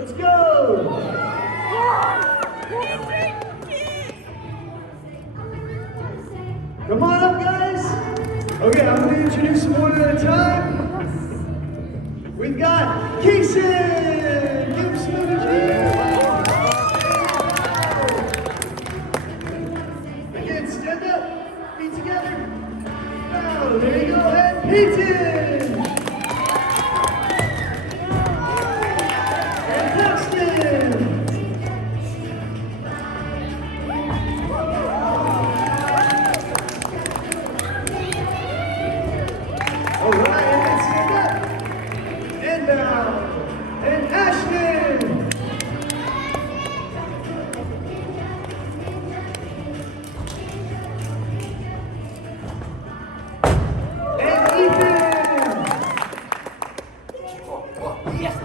Let's go! Come on up, guys! Okay, I'm going to introduce them one at a time. We've got Casey! Give him some energy! Again, stand up, feet together. Now, there you go, and Peyton! And Paxton! All right, and stand up. And down. And Ashton! And Ethan! Yes!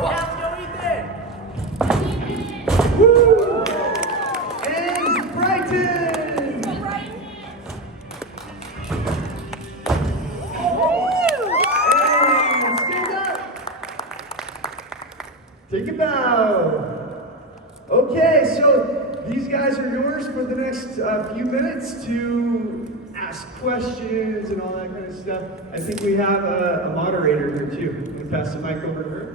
Let's go, Ethan! Woo! And Brighton! And stand up! Take a bow! Okay, so these guys are yours for the next few minutes to ask questions and all that kind of stuff. I think we have a moderator here too. I'm going to pass the mic over to her.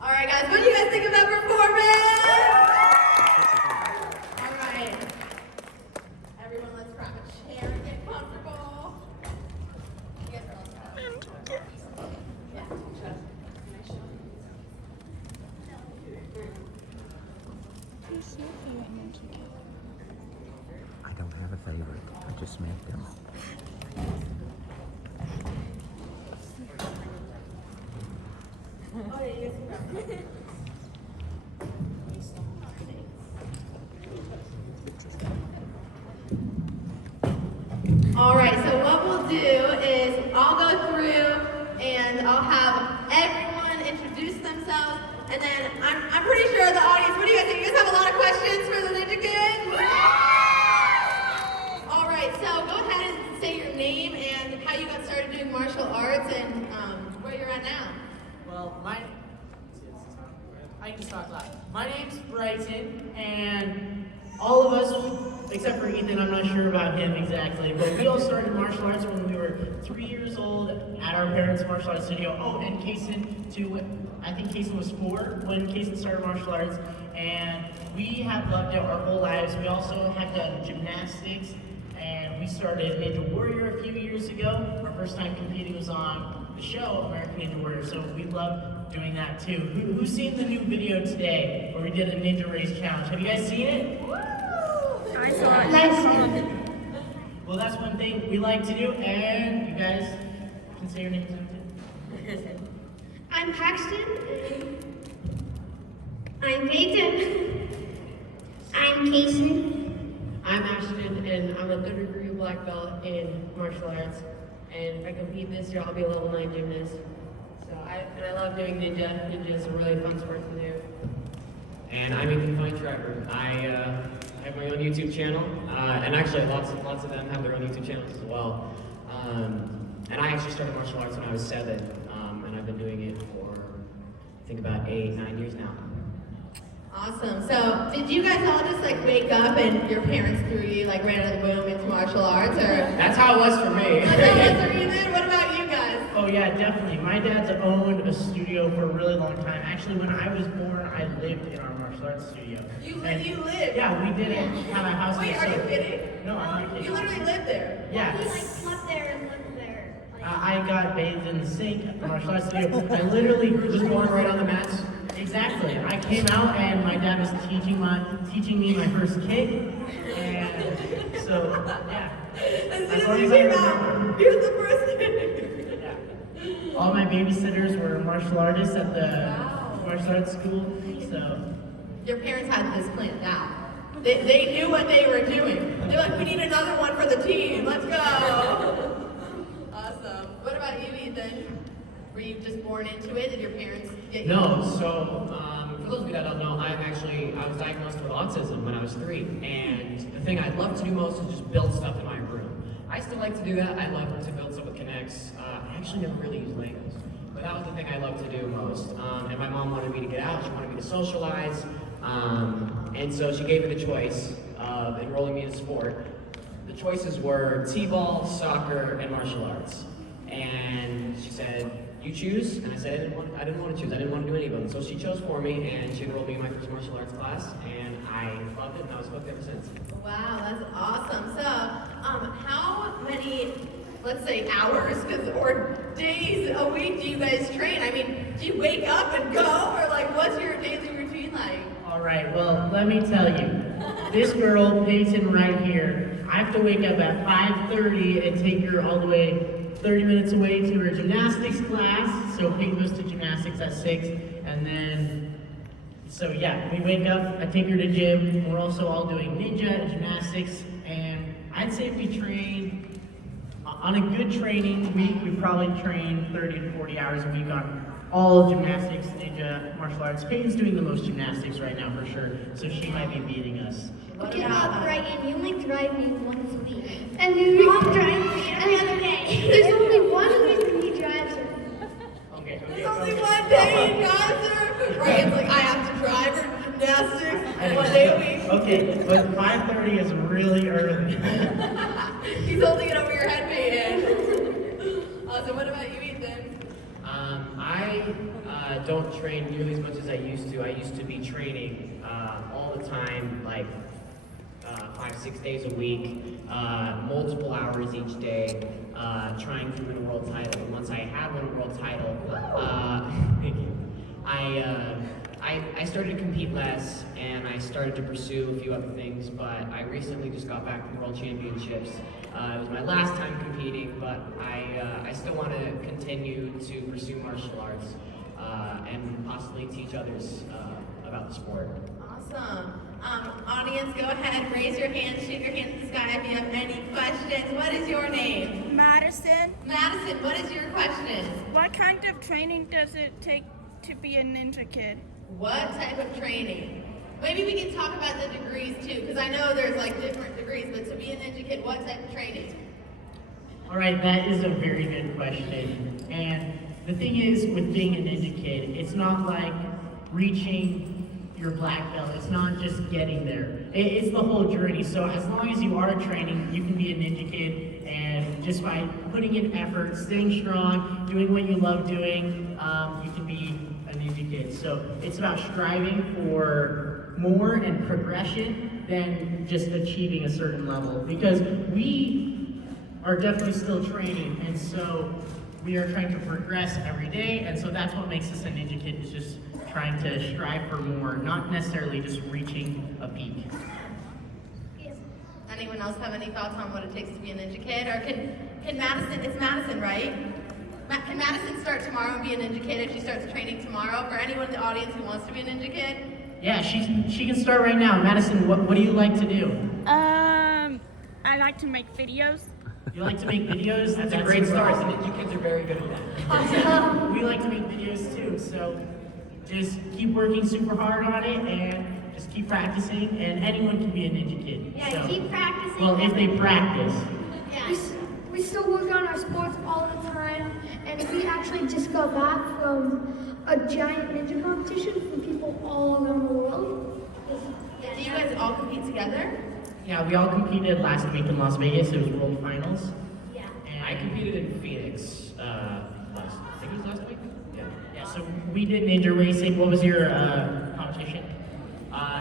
All right, guys, what do you guys think of that performance? All right. Everyone, let's grab a chair and get comfortable. You guys are all set. Yeah. I don't have a favorite. I just make them. Oh, yeah, you guys can grab it. All right, so what we'll do is I'll go through and I'll have everyone introduce themselves, and then I'm pretty sure the audience, what do you guys think? You guys have a lot of questions for the Ninja Kidz? All right, so go ahead and say your name and how you got started doing martial arts and where you're at now. Well, I can talk loud. My name's Brighton, and all of us, except for Ethan, I'm not sure about him exactly, but we all started martial arts when we were 3 years old at our parents' martial arts studio. Oh, and Kaysen too. I think Kaysen was 4 when Kaysen started martial arts, and we have loved it our whole lives. We also have done gymnastics, and we started Ninja Warrior a few years ago. Our first time competing was on the show American Ninja Warrior, so we love doing that too. Who's seen the new video today where we did a ninja race challenge? Have you guys seen it? I saw it. Well, that's one thing we like to do, and you guys can say your names now too. I'm Paxton. I'm Peyton. I'm Casey. I'm Ashton, and I'm a 3rd degree black belt in martial arts. And if I compete this year, I'll be a level 9 gymnast. So I love doing ninja. Ninja is a really fun sport to do. And I'm Ethan Feinschreiber. I have my own YouTube channel, and actually lots of them have their own YouTube channels as well. And I actually started martial arts when I was 7, and I've been doing it for I think about 8-9 years now. Awesome. So, did you guys all just like wake up and your parents threw you like right out of the womb into martial arts, or? That's how it was for me. That's how it was for you then? What about you guys? Oh yeah, definitely. My dad's owned a studio for a really long time. Actually, when I was born, I lived in our martial arts studio. You lived? Yeah, we did it. Had a house. Wait, are you kidding? No, I'm not kidding. You literally lived there? Yeah. He like slept there and lived there. I got bathed in the sink at the martial arts studio. I literally was born right on the mats. Exactly. I came out and my dad was teaching me my first kick, and so yeah. As soon as you came out, here's the first kick. Yeah. All my babysitters were martial artists at the martial arts school, so. Your parents had this planned out. They knew what they were doing. They're like, we need another one for the team. Let's go. Awesome. What about you, Ethan? Were you just born into it? Did your parents get you? No, so for those of you that don't know, I was diagnosed with autism when I was 3, and the thing I love to do most is just build stuff in my room. I still like to do that. I love to build stuff with Connects. I actually never really used Legos, but that was the thing I loved to do most. And my mom wanted me to get out. She wanted me to socialize. And so she gave me the choice of enrolling me in a sport. The choices were t-ball, soccer, and martial arts. And she said, you choose? And I said, I didn't want to choose. I didn't want to do any of them. So she chose for me, and she enrolled me in my first martial arts class, and I loved it, and I was hooked ever since. Wow, that's awesome. So, how many, let's say, hours or days a week do you guys train? I mean, do you wake up and go, or like, what's your daily routine like? All right, well, let me tell you. This girl, Peyton, right here, I have to wake up at 5:30 and take her all the way 30 minutes away to her gymnastics class. So Peyton goes to gymnastics at 6, and then, so yeah, we wake up, I take her to gym. We're also all doing ninja and gymnastics, and I'd say if we train, on a good training week, we probably train 30 to 40 hours a week on all gymnastics, ninja, martial arts. Peyton's doing the most gymnastics right now for sure, so she might be beating us. Okay, Brighton, you only drive me once a week. And Mom drives me every other day. There's only one reason he drives her. Okay. There's only one day he drives her. Brian's like, I have to drive her to gymnastics 1 day a week. Okay, but 5:30 is really early. He's holding it over your head, Peyton. So what about you, Ethan? I don't train nearly as much as I used to. I used to be training all the time, like 5-6 days a week, multiple hours each day, trying to win a world title. And once I had won a world title, thank you. I started to compete less, and I started to pursue a few other things, but I recently just got back from World Championships. It was my last time competing, but I still want to continue to pursue martial arts and possibly teach others about the sport. Awesome. Audience, go ahead, raise your hand, shoot your hand to the sky if you have any questions. What is your name? Madison, Madison, what is your question? what kind of training does it take to be a ninja kid? What type of training? Maybe we can talk about the degrees too, because I know there's like different degrees, but to be a ninja kid, what type of training? All right, that is a very good question. And the thing is, with being a ninja kid, it's not like reaching your black belt. It's not just getting there. It's the whole journey. So as long as you are training, you can be a ninja kid, and just by putting in effort, staying strong, doing what you love doing, you can be a ninja kid. So it's about striving for more and progression than just achieving a certain level, because we are definitely still training, and so we are trying to progress every day, and so that's what makes us a ninja kid, is just trying to strive for more, not necessarily just reaching a peak. Anyone else have any thoughts on what it takes to be a ninja kid? Or can Madison, it's Madison, right? Can Madison start tomorrow and be a ninja kid if she starts training tomorrow? For anyone in the audience who wants to be a ninja kid? Yeah, she can start right now. Madison, what do you like to do? I like to make videos. You like to make videos? That's a great start. The Ninja Kids are very good at that. We like to make videos too, so just keep working super hard on it and just keep practicing, and anyone can be a ninja kid. Yeah, so, keep practicing. well, if they practice. Yeah. We still work on our sports all the time, and we actually just got back from a giant ninja competition from people all around the world. Do you guys all compete together? Yeah, we all competed last week in Las Vegas. It was World Finals. Yeah. And I competed in Phoenix I think it was last week? Yeah. Yeah, so we did ninja racing. What was your competition?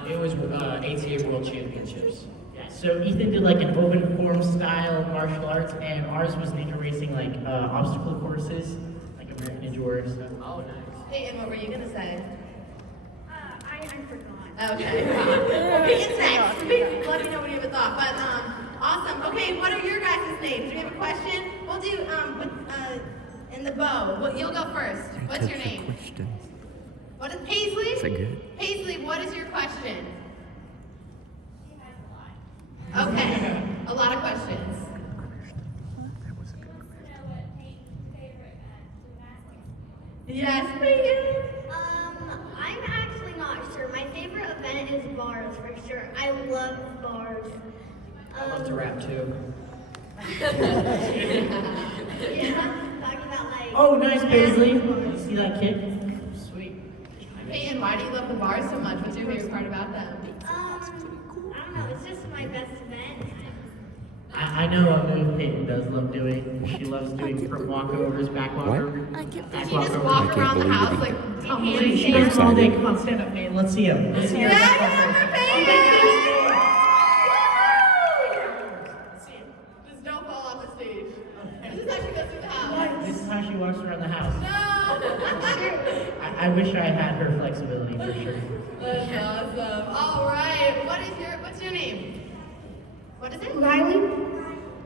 It was ATA World Championships. Yeah, so Ethan did like an open form style martial arts, and ours was ninja racing, like obstacle courses, like American Ninja Warrior stuff. Oh, nice. Peyton, what were you gonna say? I forgot. Okay. Well, Peyton's next. Peyton, let me know when you have a thought. But awesome. Okay, what are your guys' names? Do you have a question? We'll do in the bow. Well, you'll go first. What's your name? Questions. What is Paisley? Is that good? Paisley, what is your question? Okay, a lot of questions. That was a good question. Yes, Peyton. I'm actually not sure. My favorite event is bars for sure. I love bars. I love to rap too. Talking about like. Oh, nice, Paisley. You see that kid? Sweet. Peyton, why do you love the bars so much? What's your favorite part about them? I don't know, it's just my best event. I know a move Peyton does love doing. She loves doing front walkovers, back walkovers. Back You just walkovers. walk around the believe house it. like She tumbling. does it all day. Come on, stand up, Peyton. Let's see him. Let's see her. Yeah, back Peyton! Let's see him. Just don't fall off the stage. This is how she goes through the house. This is how she walks around the house. No! I wish I had her flexibility for sure. That's awesome. All right. What's your name? What is it? Riley?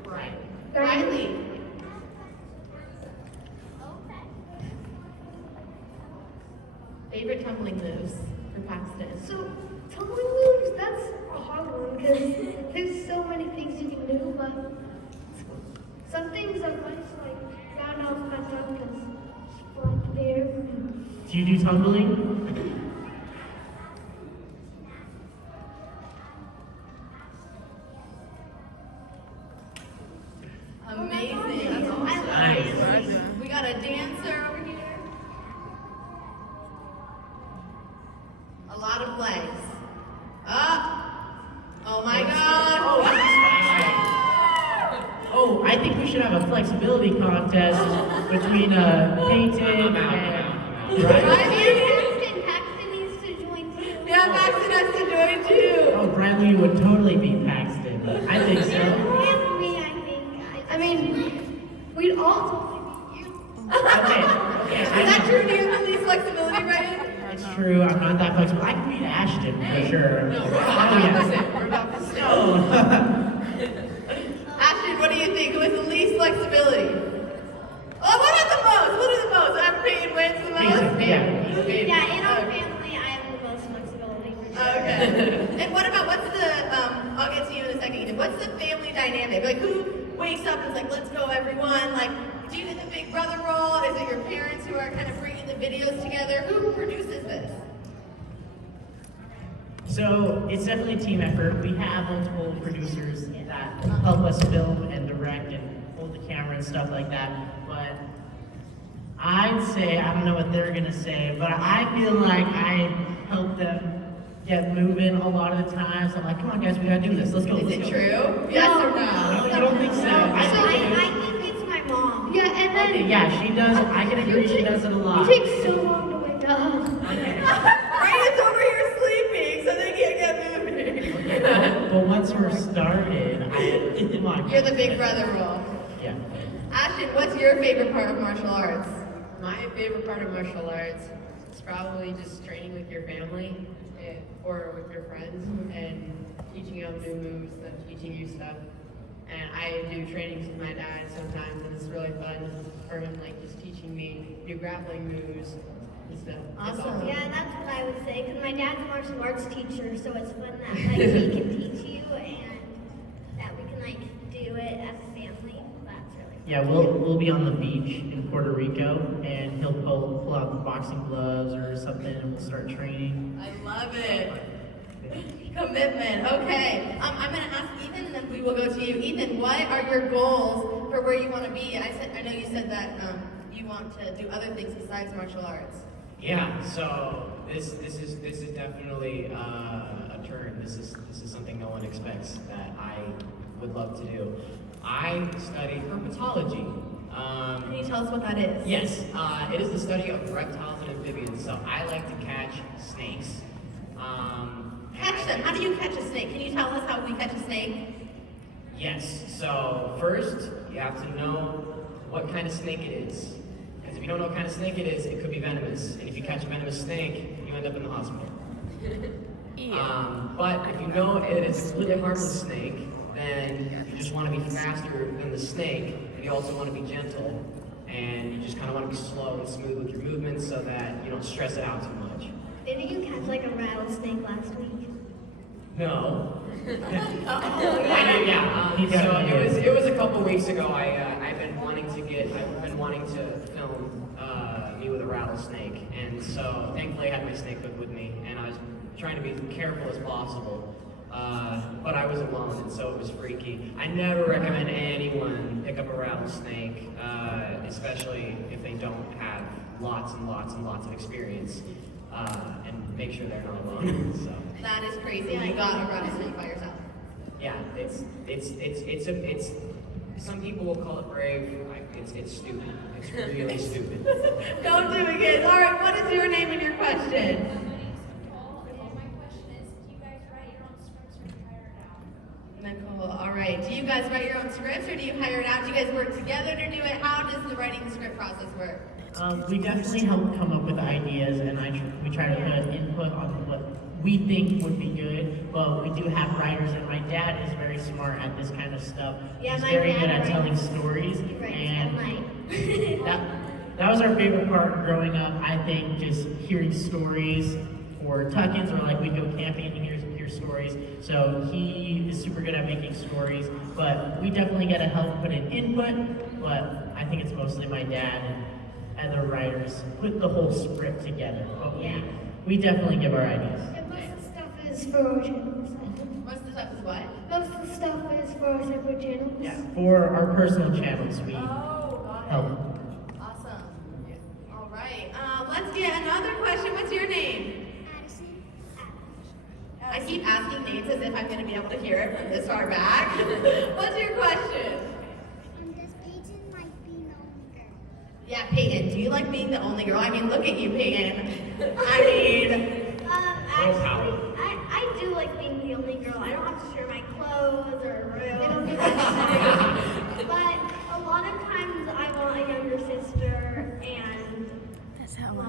Right. Riley. Favorite tumbling moves for Paxton? So, tumbling moves, that's a hard one because there's so many things you can do, but some things are nice, like round off my tongue because like there. Do you do tumbling? Amazing. That's awesome. Nice. We got a dancer over here. A lot of legs. Up. Oh my God. Oh, I think we should have a flexibility contest between Peyton and Paxton needs to join too. Yeah, Paxton has to join too. Oh, Bradley would totally beat Paxton. I think so. And me, I think. I mean, we'd all totally beat you. Okay. Is that true? Do you have the least flexibility, right? It's true. I'm not that flexible. I can beat Ashton for sure. No, we're about to say. Ashton, what do you think? Who has the least flexibility? Oh, what about the most? What is the most? I'm Peyton wins the most? Yeah, in our family, I have the most flexibility for sure. Okay. And what about, what's the, I'll get to you in a second, Ethan. What's the family dynamic? Like, who wakes up and is like, let's go, everyone? Like, do you get the big brother role? Is it your parents who are kind of bringing the videos together? Who produces this? So it's definitely a team effort. We have multiple producers that help us film and direct and hold the camera and stuff like that. But I'd say, I don't know what they're gonna say, but I feel like I help them get moving a lot of the times. I'm like, come on guys, we gotta do this. Let's go. Is let's it go. true? Yes or No, no? you don't think so? I think it's my mom. Yeah, and then Okay, yeah, she does. I can agree, she does it a lot. it takes so long to wake up. Okay. Ryan's over here sleeping, so they can't get moving. But once we're started, come on. You're the big brother role. Yeah. Ashton, what's your favorite part of martial arts? My favorite part of martial arts is probably just training with your family or with your friends and teaching them new moves and teaching you stuff. And I do trainings with my dad sometimes, and it's really fun for him, like just teaching me new grappling moves and stuff. It's Awesome. Yeah, that's what I would say, because my dad's a martial arts teacher, so it's fun that like he can teach you and that we can like do it as a family. That's really fun. Yeah, we'll be on the beach in Puerto Rico, and he'll pull out the boxing gloves or something, and we'll start training. I love it. Commitment. Okay. I'm going to ask Ethan, and then we will go to you. Ethan, what are your goals for where you want to be? I know you said that you want to do other things besides martial arts. Yeah, so this is definitely a turn. This is something no one expects that I would love to do. I study herpetology. Can you tell us what that is? Yes, it is the study of reptiles and amphibians. So I like to catch snakes. Catch them. How do you catch a snake? Can you tell us how we catch a snake? Yes, so first you have to know what kind of snake it is. Because if you don't know what kind of snake it is, it could be venomous. And if you catch a venomous snake, you end up in the hospital. But if you know it is a completely harmless snake, then you just want to be faster than the snake. And you also want to be gentle. And you just kind of want to be slow and smooth with your movements so that you don't stress it out too much. Didn't you catch like a rattlesnake last week? No. Oh, Yeah. So it was a couple weeks ago. I've been wanting to film me with a rattlesnake, and so thankfully I had my snake hook with me, and I was trying to be careful as possible. but I was alone, and so it was freaky. I never recommend anyone pick up a rattlesnake, especially if they don't have lots and lots and lots of experience, and make sure they're not alone. So. That is crazy. You got a rattlesnake by yourself. Yeah, it's some people will call it brave. It's stupid. It's really stupid. Don't do it, kids. All right, what is your name and your question? Nicole, all right. Do you guys write your own scripts or do you hire it out? Do you guys work together to do it? How does the writing the script process work? We definitely help come up with ideas, and we try to put input on what we think would be good, but we do have writers, and my dad is very smart at this kind of stuff. Yeah, He's my very dad good at writes- telling stories, He writes and all night. that was our favorite part growing up. I think just hearing stories for tuck-ins, or like we go camping and hear stories. So he is super good at making stories, but we definitely get to help put in input, but I think it's mostly my dad and other writers put the whole script together. But we definitely give our ideas. And most of the stuff is for our channels. Most of the stuff is what? Most of the stuff is for our separate channels. Yeah, for our personal channels, we Oh, got it. help. Awesome. All right. Let's get another question. What's your name? I keep asking names as if I'm going to be able to hear it from this far back. What's your question? Does Peyton like being the only girl? Yeah, Peyton, do you like being the only girl? I mean, look at you, Peyton. I mean, Actually, I do like being the only girl. I don't have to share my clothes or room. But a lot of times I want a younger sister and That's how but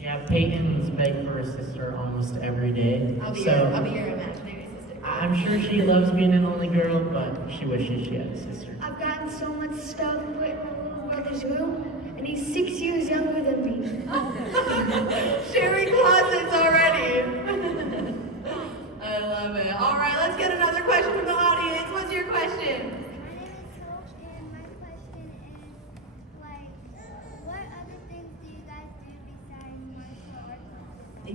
Yeah, Peyton's begged for a sister almost every day. I'll be So your imaginary sister. I'm sure she loves being an only girl, but she wishes she had a sister. I've gotten so much stuff put in my little brother's room, and he's 6 years younger than me. Sharing closets already. I love it. All right, let's get another question from the audience. What's your question? My name is Hope, and my question is, like, what other things do you guys do besides martial arts?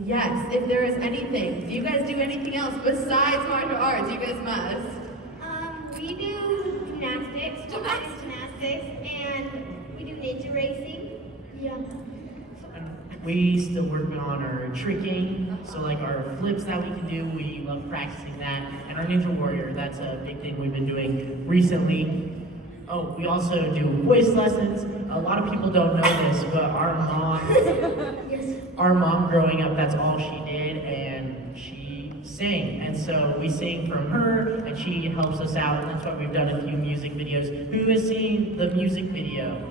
Yes, if there is anything. Do you guys do anything else besides martial arts? You guys must. We do gymnastics, and we do ninja racing. Yeah. We still working on our tricking, so like our flips that we can do, we love practicing that. And our Ninja Warrior, that's a big thing we've been doing recently. Oh, we also do voice lessons. A lot of people don't know this, but our mom growing up, that's all she did, and she sang. And so we sing from her, and she helps us out, and that's why we've done a few music videos. Who has seen the music video?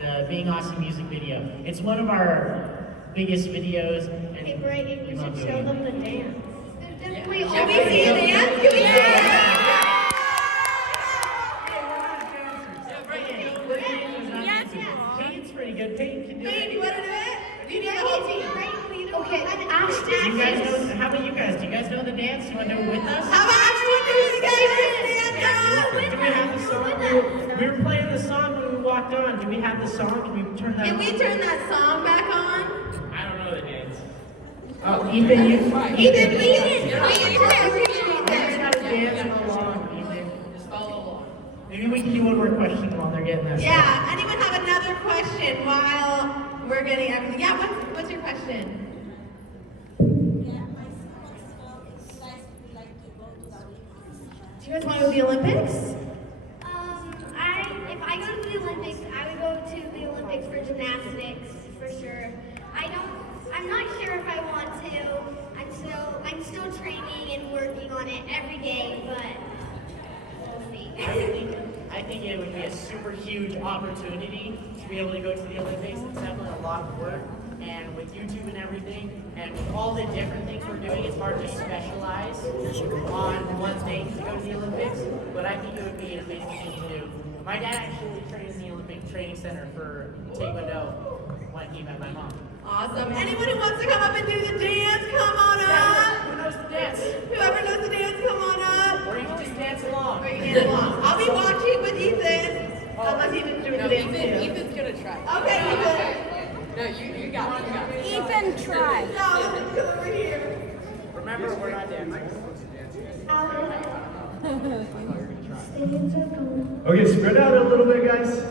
The Being Awesome music video. It's one of our biggest videos. And Hey, Brighton, we you love should show doing them it. the dance. Can we see a dance? Can we see a dance? Peyton's pretty good. Peyton can do Peyton, it. you want to do it? Do you need the whole team? Okay, and Do you Ashton. guys know, how about you guys? Do you guys know the dance? You want to do it with us? How about everyone do it together? Do we have the song? We were playing the song when we walked on. Do we have the song? Can we turn that Can on? we turn that song back on? I don't know the dance. Oh, Ethan, you. Ethan, please. Learn how to dance along, Ethan. Just follow along. Maybe we can do one more question while they're getting that. Yeah, anyone have another question while we're getting everything? Yeah, what's your question? Do you guys want to go to the Olympics? If I go to the Olympics, I would go to the Olympics for gymnastics for sure. I'm not sure if I want to. I'm still training and working on it every day, but we'll see. I think it would be a super huge opportunity to be able to go to the Olympics. It's definitely a lot of work, and with YouTube and everything, and with all the different things we're doing, it's hard to specialize on one thing to go to the Olympics, but I think it would be an amazing thing to do. My dad actually trained in the Olympic Training Center for Taekwondo when he met my mom. Awesome. Anyone who wants to come up and do the dance, come on up. Who knows the dance? Whoever knows the dance, come on up. Or you can just dance along. Or you can dance along. I'll be watching with Ethan. Unless Ethan's doing the dance too. Ethan's gonna try. Okay, Ethan. No, you got Ethan, try. Remember, we're not dancing. Okay, spread out a little bit, guys.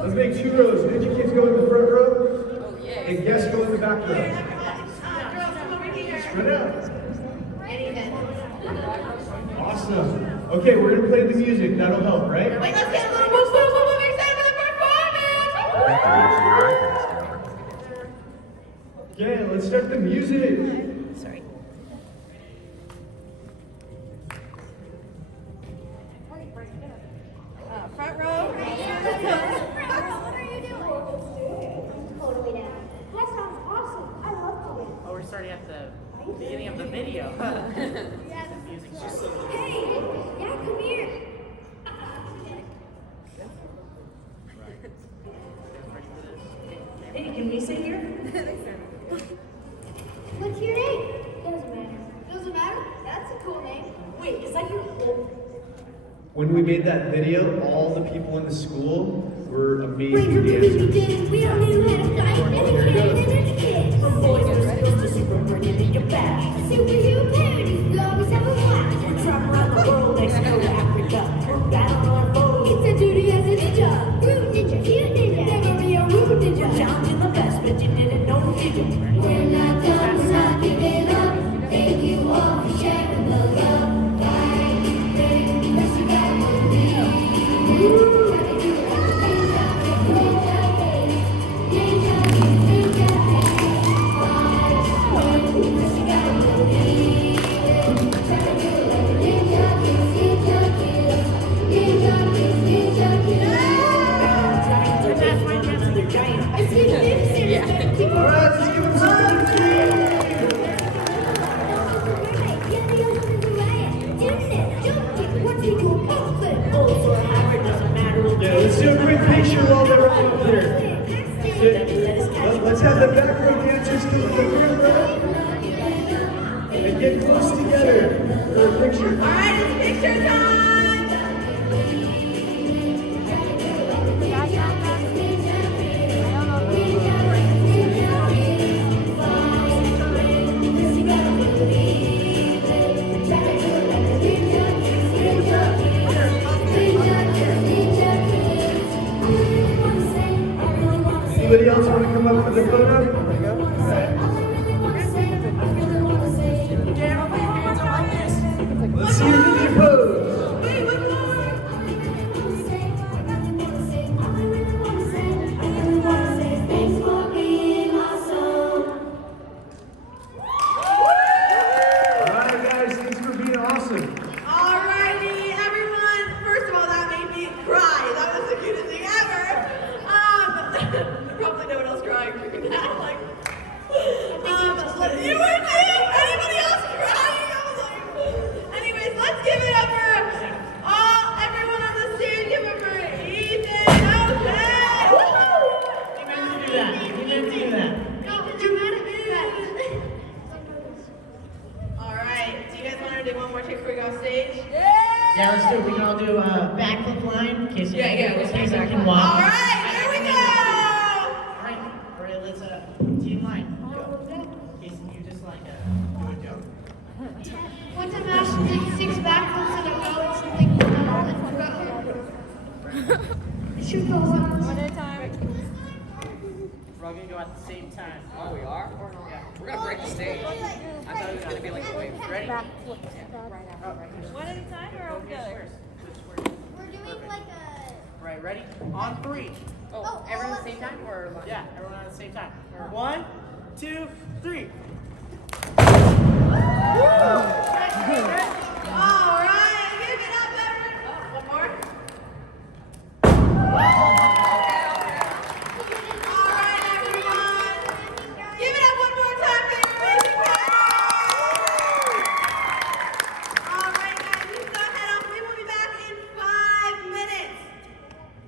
Let's make 2 rows. Ninja Kidz go in the front row, and guests go in the back row. Girls, come over here. Spread out. Anything. Awesome. Okay, we're gonna play the music. That'll help, right? Wait, let's get a little more excited for the performance. Okay, let's start the music. Sorry. Front row. What are you doing? Totally down. That sounds awesome. I love to. Oh, we're starting at the beginning of the video. Music's just so Hey, yeah, come here. Hey, can we sit here? What's your name? Doesn't matter. Doesn't matter? That's a cool name. Wait, is that your whole? When we made that video, all the people in the school were amazing We dancers. did. We all knew how to fight. And we came in the kids. From boys to girls to super pretty your back. Superhero parodies. We always have a blast. We're traveling around the world, Mexico to Africa. We're battling our foes. It's a duty as a ninja. Rude ninja, cute ninja. Never be a rude ninja. Challenging the best, but you didn't know the ninja. We're not done, we're not giving up. Thank you all for sharing the love. Let's do a quick picture while they're right up there. Let's have the back row dancers come to the front row and get close together for a picture. All right, it's picture time. Anybody else want to come up for the photo? Let's see your ninja pose. Alright guys, thanks for being awesome. Alrighty, everyone. First of all, that made me cry. That was the cutest thing ever. Probably no one else crying through that. Like, you were too. Anybody else crying? I was like, anyways, let's give it up for everyone on the stage. Give it for Ethan. Okay. We meant to do that. We meant to do that. No, dramatic effect. All right. Do you guys want to do one more trick before we go off stage? Yeah, let's do it. We can all do a backflip line in case I can walk. All right. Here we go. All right, let's team line. Go. In case you just like do a jump. One time Ashton did 6 backflips in a row and something fell and forgot. It should go on. One at a time. We're all gonna go at the same time. Oh, we are? Yeah. We're gonna break the stage. I thought it was gonna be like waves. Ready? One at a time or all together? We're doing like a. Right, ready? On 3. Oh, everyone at the same time or like? Yeah, everyone at the same time. 1, 2, 3.